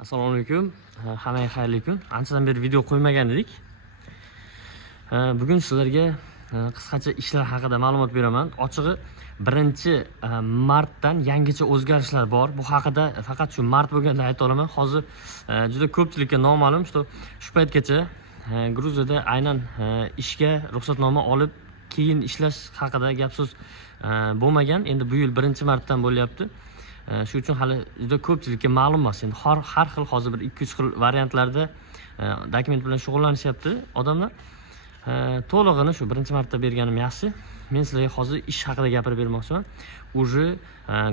Assalomu alaykum. Hammaga xayrli kun. Anchadan beri video qo'ymagan edik. Bugun sizlarga qisqacha ishlar haqida ma'lumot beraman. Ochig'i 1-martdan yangicha o'zgarishlar bor. Bu haqida faqat shu mart bo'lganda ayta olaman. Hozir juda ko'pchilikka noma'lum, shu paytgacha Gruziyada aynan ishga ruxsatnoma olib keyin ishlash haqida gap so'z bo'lmagan. Endi bu yil 1-martdan bo'lyapti. Shu uchun hali juda ko'pchilikka ma'lum emas. Endi har xil hozir bir 2-3 xil variantlarda dokument bilan shug'ullanishyapti odamlar. To'lig'ini shu 1-martda berganim yaxshi. Men sizlarga hozir ish haqida gapirib bermoqchiman. Уже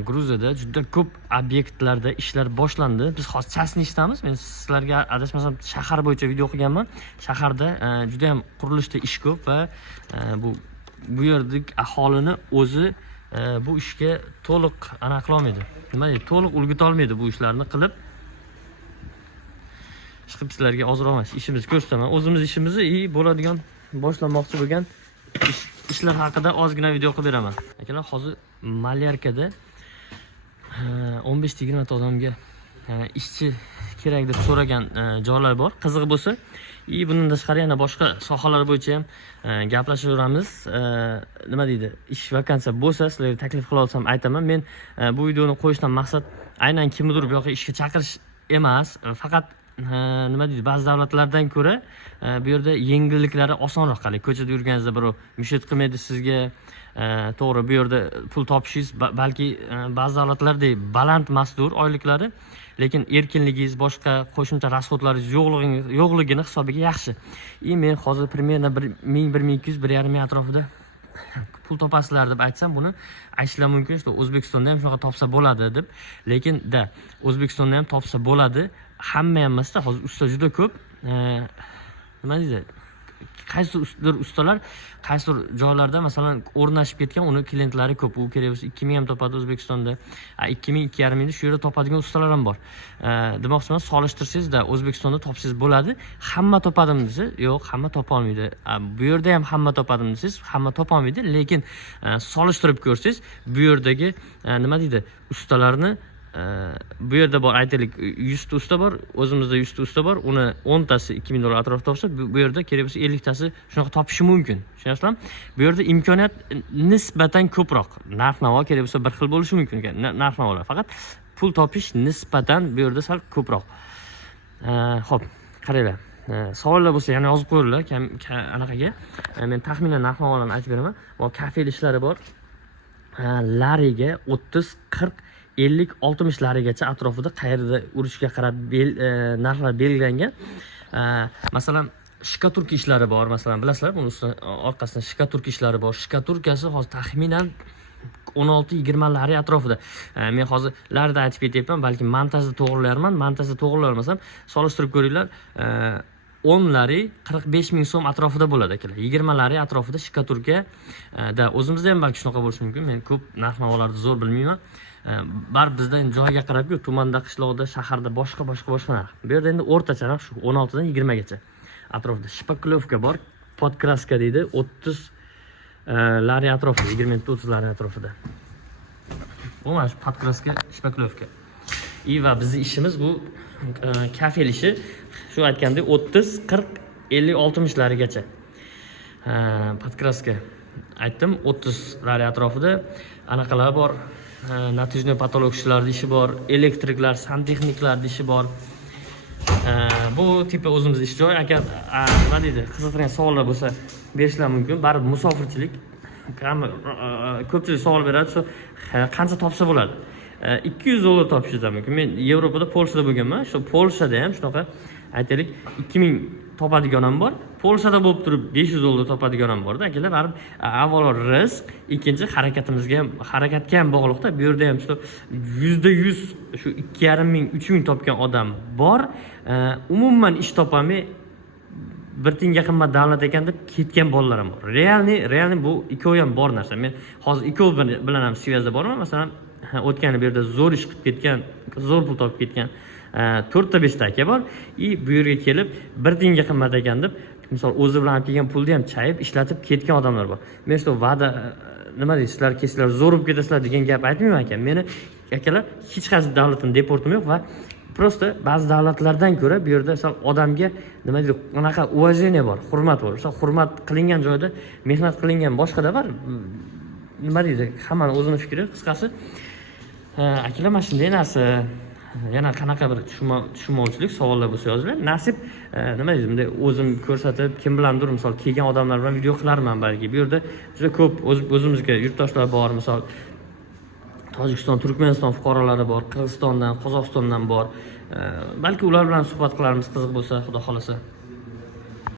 Gruziyada juda ko'p obyektlarda ishlar boshlandi. Biz hozir Chasnishdamiz. Men sizlarga adashmasam shahar bo'yicha video qilganman. Shaharda juda ham qurilishda ish ko'p va bu yerdagi aholini o'zi bu ishga to'liq aniq olmaydi. Nima deydi? To'liq ulg'uta olmaydi bu ishlarni qilib. Chiqib sizlarga ozroq ishimizni ko'rsataman. O'zimiz ishimizni bo'ladigan boshlanmoqchi bo'lgan ishlar haqida ozgina video qilib beraman. Akalar, hozir Malyarkada 15-20 ta odamga ishchi kerak deb so'ragan joylar bor. Qiziq bo'lsa, bundan tashqari yana boshqa sohalar bo'yicha ham gaplashaveramiz. Nima deydi? Ish vakansiya bo'lsa, sizlarga taklif qila olsam aytaman. Men bu videoni qo'yishdan maqsad aynan kimnidir bu yoqqa ishga chaqirish emas, faqat nima deydi, ba'zi davlatlardan ko'ra bu yerda yengilliklari osonroq. Qali ko'chada yurganingizda birov mushit qilmaydi sizga. To'g'ri, bu yerda pul topishingiz balki ba'zi davlatlardek baland emasdir oyliklari, lekin erkinligingiz, boshqa qo'shimcha rasxodlaringiz yo'qligini hisobiga yaxshi. Men hozir примерно 1000-1200, 1,5 atrofida pul topasizlar deb aytsam, buni aytishlar mumkin. O'zbekistonda ham shunaqa topsa bo'ladi deb, lekin O'zbekistonda ham topsa bo'ladi. Hamma ham emasda, hozir usta juda ko'p. Nima deydi? Qaysidir ustalar qaysidir joylarda masalan o'rnashib ketgan, uni klientlari ko'p. U kerak bo'lsa 2000 ham topadi O'zbekistonda. 2000, 2500 shu yerda topadigan ustalar ham bor. Demoqchiman, solishtirsangiz-da O'zbekistonda topsangiz bo'ladi. Hamma topadimi desa, yo'q, hamma topa olmaydi. Bu yerda ham hamma topadimi desangiz, hamma topa olmaydi, lekin solishtirib ko'rsangiz, bu yerdagi nima deydi, ustalarni bu yerda bor, aytaylik 100 ta usta bor, o'zimizda 100 ta usta bor, uni 10 tasi $2000 atrofida topsa, bu yerda kerak bo'lsa 50 tasi shunaqa topishi mumkin. Tushunasizlarmi? Bu yerda imkoniyat nisbatan ko'proq. Narx-navo kerak bo'lsa bir xil bo'lishi mumkin ekan, narx-navolar. Faqat pul topish nisbatan bu yerda sal ko'proq. Xo'p, qaranglar. Savollar bo'lsa yana yozib qo'yinglar, anaqaga. Men taxminan narx-navolarni aytib beraman. Bu kafe ishlari bor. Lariga 30, 40, 50-60 larigacha atrofida qayerda urishga qarab narxlar belgilangan. Masalan, shikaturka ishlari bor, masalan, bilasizlar, buni orqasida shikaturka ishlari bor. Shikaturkasi hozir taxminan 16-20 lari atrofida. Men hozir larida aytib ketyapman, balki montajda to'g'rilayman. Montajda to'g'rilamasam, solishtirib ko'ringlar. 10 lari 45 ming so'm atrofida bo'ladi akalar. 20 lari atrofida shikaturka da o'zimizda ham balki shunaqa bo'lishi mumkin. Men ko'p narx-navolarni zo'r bilmayman. Bar bizda joyga qarab-ku, tumanda, qishloqda, shaharda boshqa narx. Bu yerda endi o'rtacha narx shu 16 dan 20 gacha atrofida. Shpaklovka bor, podkraska deydi, 30 lari atrofida, 20-30 lari atrofida. Bu mana shu podkraska, shpaklovka. Va bizning ishimiz bu kafe ishi. Shu aytgandek 30, 40, 50, 60 larigacha. Podkraska aytdim, 30 lari atrofida anaqalar bor. Natijli patologchilarning ishi bor, elektriklar, santexniklar ishi bor. Bu tipi o'zimiz ish joy. Agar nima deydi, qiziqtirgan savollar bo'lsa berishlar mumkin. Baribir musofirchilik. Ko'pchilik savol beradi, shu qancha topsa bo'ladi. $200 topishingiz mumkin. Men Yevropada, Polshada bo'lganman. Shu Polshada ham shunaqa aytaylik 2000 topadigan ham bor. Polshada bo'lib turib $500 topadigan ham bor-da. Akalar, baribir avvalo rizq, ikkinchi harakatga ham bog'liqda. Bu yerda ham %100 shu 2500, 3000 topgan odam bor. Umuman ish topolmay bir tiyinga qimmat davlat ekan deb ketgan bolalar ham bor. Realni bu ikkovi ham bor narsa. Men hozir ikkovi bilan ham svязda borman. Masalan, o'tgan bu yerda zo'r ish qilib ketgan, zo'r pul topib ketgan 4-5 ta aka bor. Bu yerga kelib bir tiyinga qimmat ekan deb, misol o'zi bilan kelgan pulni ham chayib ishlatib ketgan odamlar bor. Men shu va'da nima deysizlar, kesizlar, zo'r bo'lib ketasizlar degan gap aytmayman ekan. Meni akalar hech qaysi davlatning deportim yo'q va Просто ba'zi davlatlardan ko'ra bu yerda misol odamga nima deydi, unaqa уважение bor, hurmat bor. Misol hurmat qilingan joyda mehnat qilingan boshqada bor. Nima deydi, hammani o'zini fikri, qisqasi. Akalar, mana shunday narsa. Yana qanaqa bir tushunmovchilik savollar bo'lsa yozinglar. Nasib nima deydi, bunday o'zim ko'rsatib, kim bilandir misol kelgan odamlar bilan video qilarman balki. Bu yerda juda ko'p o'zimizga yurtdoshlar bor, misol Tojikiston, Turkmaniston fuqarolari bor, Qirg'izistondan, Qozog'istondan bor. Balki ular bilan suhbat qilarmiz, qiziq bo'lsa, xudo xolasa.